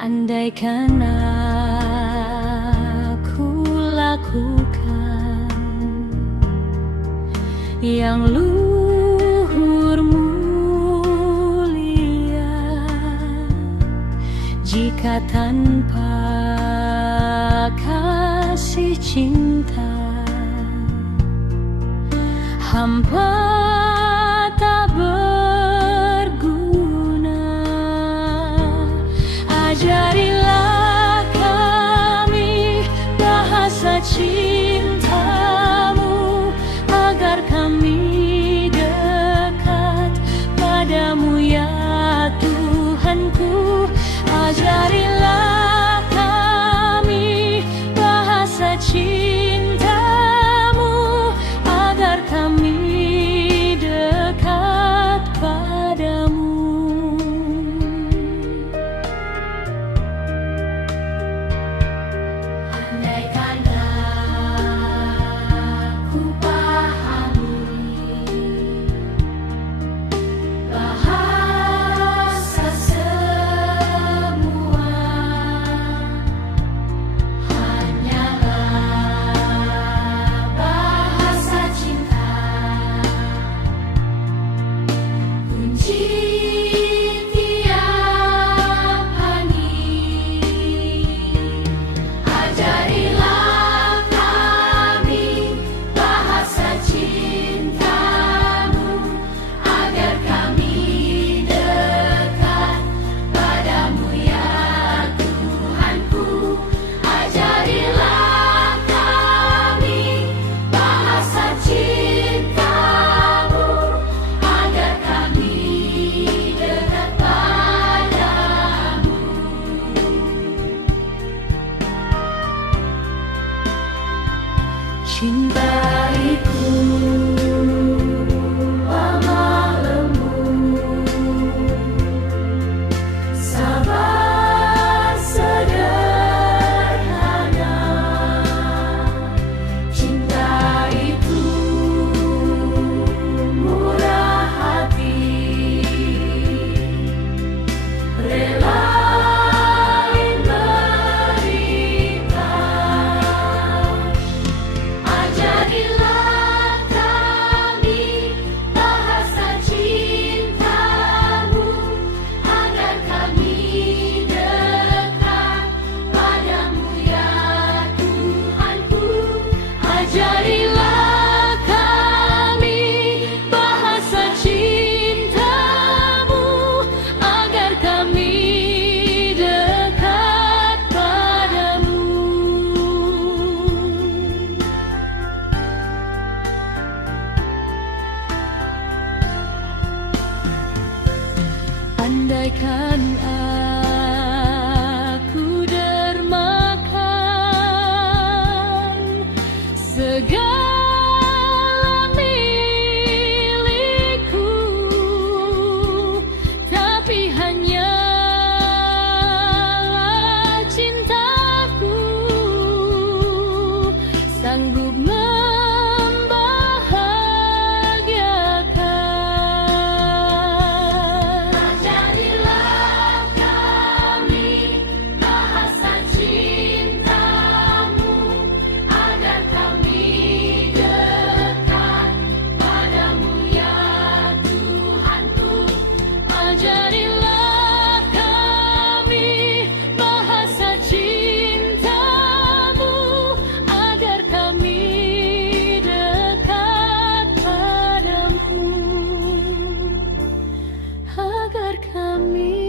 Andaikan aku lakukan yang luhur mulia, jika tanpa kasih cinta hampa tak berguna. Ajarilah kami bahasa cintamu, agar kami dekat padamu ya Tuhanku. Ajarilah kami bahasa cintamu, agar kami dekat padamu. Andaikan aku pahami bahasa semua, hanyalah bahasa cinta, kunci tiap hari. Ajarilah kami bahasa cintamu, agar kami dekat padamu ya Tuhanku. Ajarilah kami bahasa cintamu, agar kami dekat padamu. Cinta itu lemah lembut, sabar sederhana. Cinta itu murah hati, rela menderita. Ajarilah kami bahasa cintamu, agar kami dekat padamu ya Tuhanku. Ajarilah kami bahasa cintamu, agar kami dekat padamu. Andaikan aku dermakan segala milikku, tapi hanyalah cintaku sanggup membahagiakan. Ajarilah kami bahasa cintamu, agar kami dekat padamu ya Tuhanku. Ajarilah kami bahasa cintamu, agar kami dekat padamu, agar kami